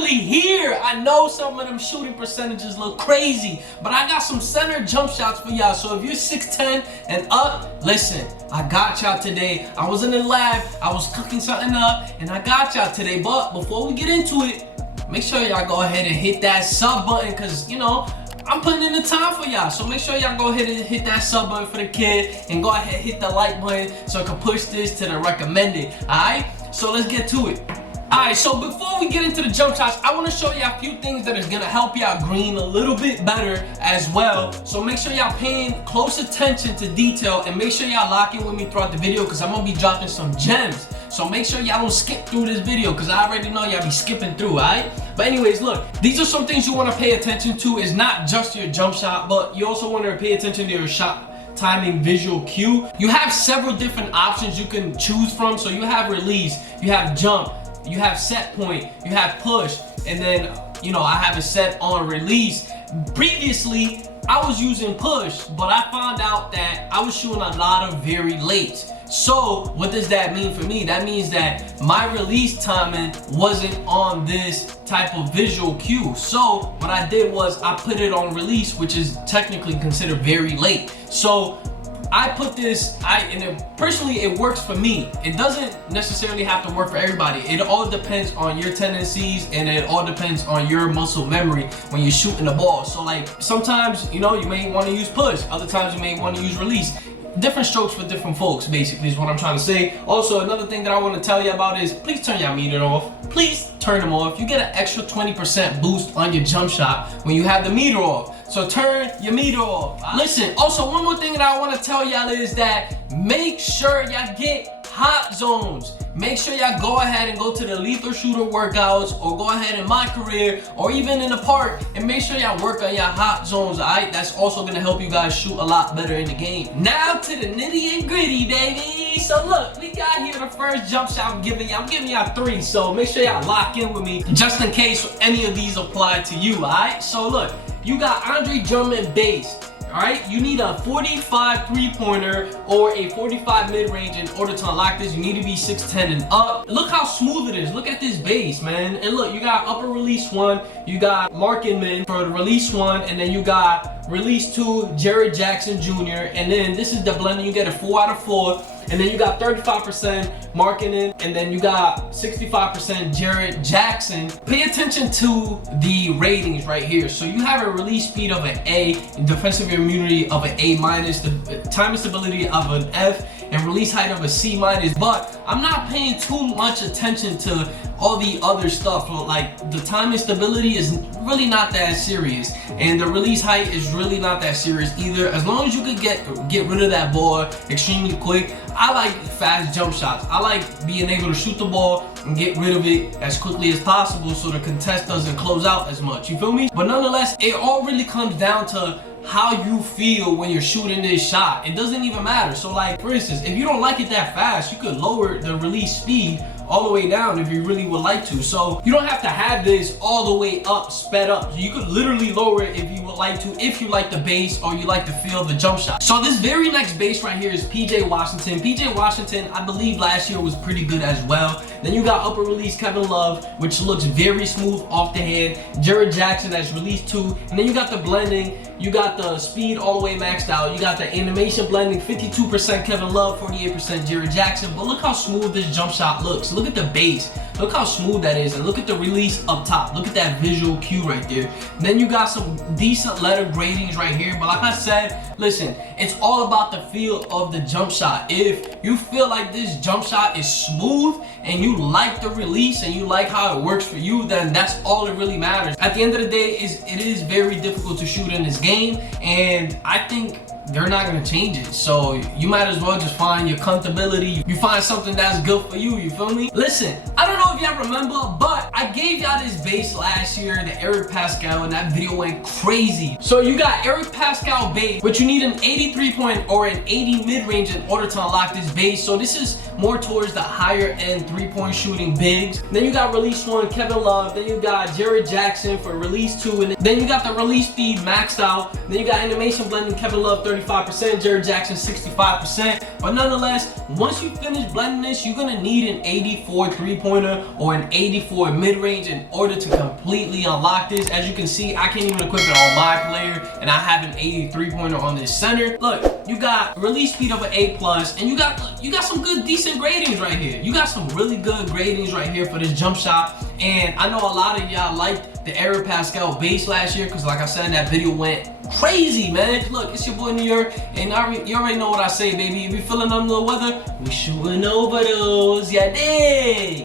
finally here. I know some of them shooting percentages look crazy, but I got some center jump shots for y'all. So if you're 6'10 and up, listen, I got y'all today. I was in the lab, I was cooking something up, and I got y'all today. But before we get into it, make sure y'all go ahead and hit that sub button, because, you know, I'm putting in the time for y'all. So make sure y'all go ahead and hit that sub button for the kid, and go ahead and hit the like button so I can push this to the recommended. Alright? So let's get to it. Alright, so before we get into the jump shots, I want to show y'all a few things that is going to help y'all green a little bit better as well. So make sure y'all paying close attention to detail, and make sure y'all lock in with me throughout the video, because I'm going to be dropping some gems. So make sure y'all don't skip through this video, because I already know y'all be skipping through, alright? But anyways, look, these are some things you want to pay attention to. It's not just your jump shot, but you also want to pay attention to your shot timing visual cue. You have several different options you can choose from. So you have release, you have jump, you have set point, you have push, and then, you know, I have it set on release. Previously, I was using push, but I found out that I was shooting a lot of very late. So what does that mean for me? That means that my release timing wasn't on this type of visual cue. So what I did was I put it on release, which is technically considered very late. So I put this, personally it works for me. It doesn't necessarily have to work for everybody. It all depends on your tendencies, and it all depends on your muscle memory when you're shooting the ball. So like sometimes, you know, you may want to use push, other times you may want to use release. Different strokes for different folks, basically, is what I'm trying to say. Also, another thing that I want to tell you about is please turn your meter off. Please turn them off. You get an extra 20% boost on your jump shot when you have the meter off. So turn your meter off. Listen, also one more thing that I want to tell y'all is that make sure y'all get hot zones. Make sure y'all go ahead and go to the lethal shooter workouts, or go ahead in my career, or even in the park, and make sure y'all work on your hot zones, alright? That's also gonna help you guys shoot a lot better in the game. Now to the nitty and gritty, baby. So look, we got here the first jump shot I'm giving y'all 3, so make sure y'all lock in with me just in case any of these apply to you, alright? So look, you got Andre Drummond base. Alright, you need a 45 three-pointer or a 45 mid-range in order to unlock this. You need to be 6'10 and up. Look how smooth it is. Look at this base, man. And look, you got upper release 1, you got marking men for the release 1, and then you got release 2, Jared Jackson Jr. And then this is the blending. You get a 4 out of 4. And then you got 35% marking in, and then you got 65% Jared Jackson. Pay attention to the ratings right here. So you have a release speed of an A, defensive immunity of an A minus, the time and stability of an F, and release height of a C minus. But I'm not paying too much attention to all the other stuff. Like the time and stability is really not that serious, and the release height is really not that serious either. As long as you could get rid of that ball extremely quick. I like fast jump shots. I like being able to shoot the ball and get rid of it as quickly as possible so the contest doesn't close out as much. You feel me? But nonetheless, it all really comes down to how you feel when you're shooting this shot. It doesn't even matter. So like, for instance, if you don't like it that fast, you could lower the release speed all the way down if you really would like to. So you don't have to have this all the way up, sped up. You could literally lower it if you would like to, if you like the bass or you like the feel of the jump shot. So this very next bass right here is PJ Washington. PJ Washington, I believe last year was pretty good as well. Then you got upper release Kevin Love, which looks very smooth off the hand. Jared Jackson, that's release 2. And then you got the blending. You got the speed all the way maxed out. You got the animation blending, 52% Kevin Love, 48% Jared Jackson. But look how smooth this jump shot looks. Look at the bass. Look how smooth that is. And look at the release up top. Look at that visual cue right there. And then you got some decent letter gradings right here. But like I said, listen, it's all about the feel of the jump shot. If you feel like this jump shot is smooth and you like the release and you like how it works for you, then that's all that really matters. At the end of the day, it is very difficult to shoot in this game, and I think they're not gonna change it. So you might as well just find your comfortability. You find something that's good for you, you feel me? Listen, I don't know if y'all remember, but I gave y'all this bass last year, the Eric Pascal, and that video went crazy. So you got Eric Pascal bass, but you need an 83 point or an 80 mid-range in order to unlock this bass. So this is more towards the higher end 3-point shooting bigs. Then you got release 1, Kevin Love. Then you got Jared Jackson for release 2, and then you got the release speed maxed out. Then you got animation blending, Kevin Love 35%, Jared Jackson 65%. But nonetheless, once you finish blending this, you're gonna need an 84 3-pointer or an 84 mid-range in order to completely unlock this. As you can see, I can't even equip it on my player, and I have an 83 pointer on this center. Look, you got release speed of an A+, and you got some good decent gradings right here. You got some really good gradings right here for this jump shot. And I know a lot of y'all liked the Air Pascal base last year, because like I said, that video went crazy, man. Look, it's your boy New York, and you already know what I say, baby. If you feeling under the weather, we shooting over those, yeah, dig.